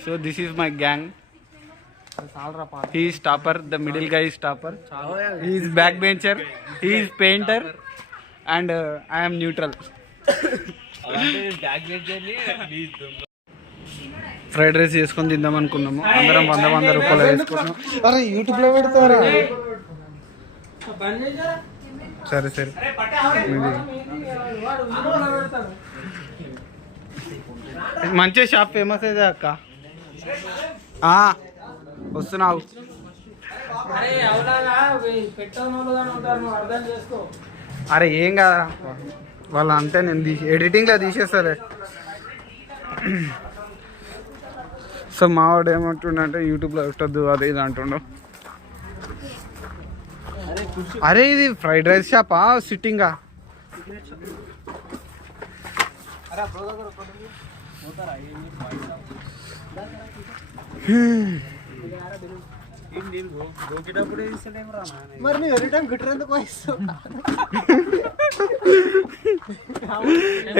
So this is my gang. He is topper. The middle guy is topper. He is backbencher. He is painter, and I am neutral. Fried rice చేసుకొని తిందాం అనుకున్నాము. అందరం 100 రూపాయలు వేసుకున్నాం. అరే యూట్యూబ్లో పెడతారా? సరే సరే. మంచి షాప్ ఫేమస్ అయితే అక్క. వస్తున్నావు. అరే ఏం కాదా, వాళ్ళు అంతే. నేను ఎడిటింగ్లో తీసేస్తాలే. సో మావాడు ఏమంటుండంటే యూట్యూబ్లో పెట్టద్దు అది ఇది అంటుండు. అరే ఇది ఫ్రైడ్ రైస్ షాపా సిట్టింగా?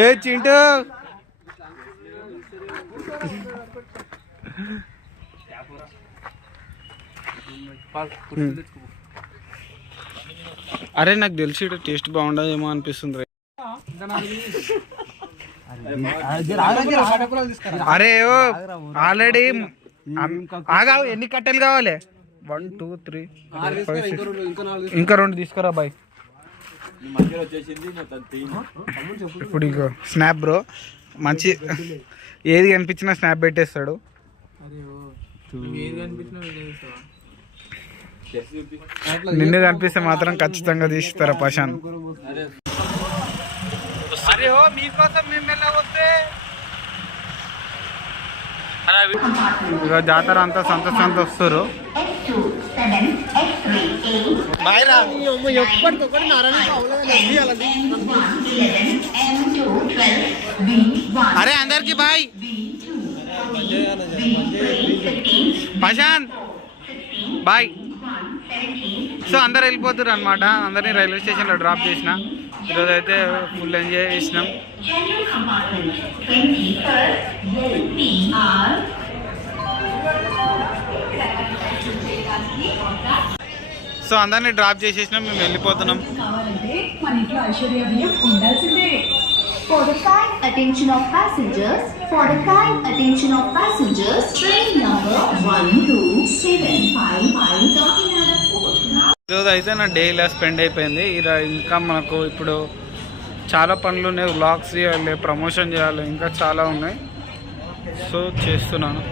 ఏ చింటూ అరే నాకు తెలిసి టేస్ట్ బాగుండదేమో అనిపిస్తుంది. అరే ఆల్రెడీ ఆగా ఎన్ని కట్టెలు కావాలి? 1 2 3 ఇంకా 2 తీసుకురా బాయ్. ఇప్పుడు ఇంకో స్నాప్ బ్రో మంచి ఏది కనిపించినా స్నాప్ పెట్టేస్తాడు. నిన్ను కనిపిస్తే మాత్రం ఖచ్చితంగా తీస్తారా ప్రశాంత్? అరే ఓ మీకోసం మేము ఎలా వస్తే ఇక జాతర అంతా సంతోషంతో వస్తారు. అరే అందరికి బాయ్. ప్రశాంత్ బాయ్. సో అందరు వెళ్ళిపోతారు అనమాట. అందరినీ రైల్వే స్టేషన్లో డ్రాప్ చేసిన. ఈరోజు అయితే ఫుల్ ఎంజాయ్ చేసినాం. సో అందరినీ డ్రాప్ చేసేసినాం, మేము వెళ్ళిపోతున్నాం. For the kind attention of passengers, train number 12755 Kakinada Port. ఈరోజు అయితే నా డే ఇలా స్పెండ్ అయిపోయింది. ఇంకా మనకు ఇప్పుడు చాలా పనులు ఉన్నాయి. వ్లాగ్స్ చేయాలి, ప్రమోషన్ చేయాలి, ఇంకా చాలా ఉన్నాయి. సో చేస్తున్నాను.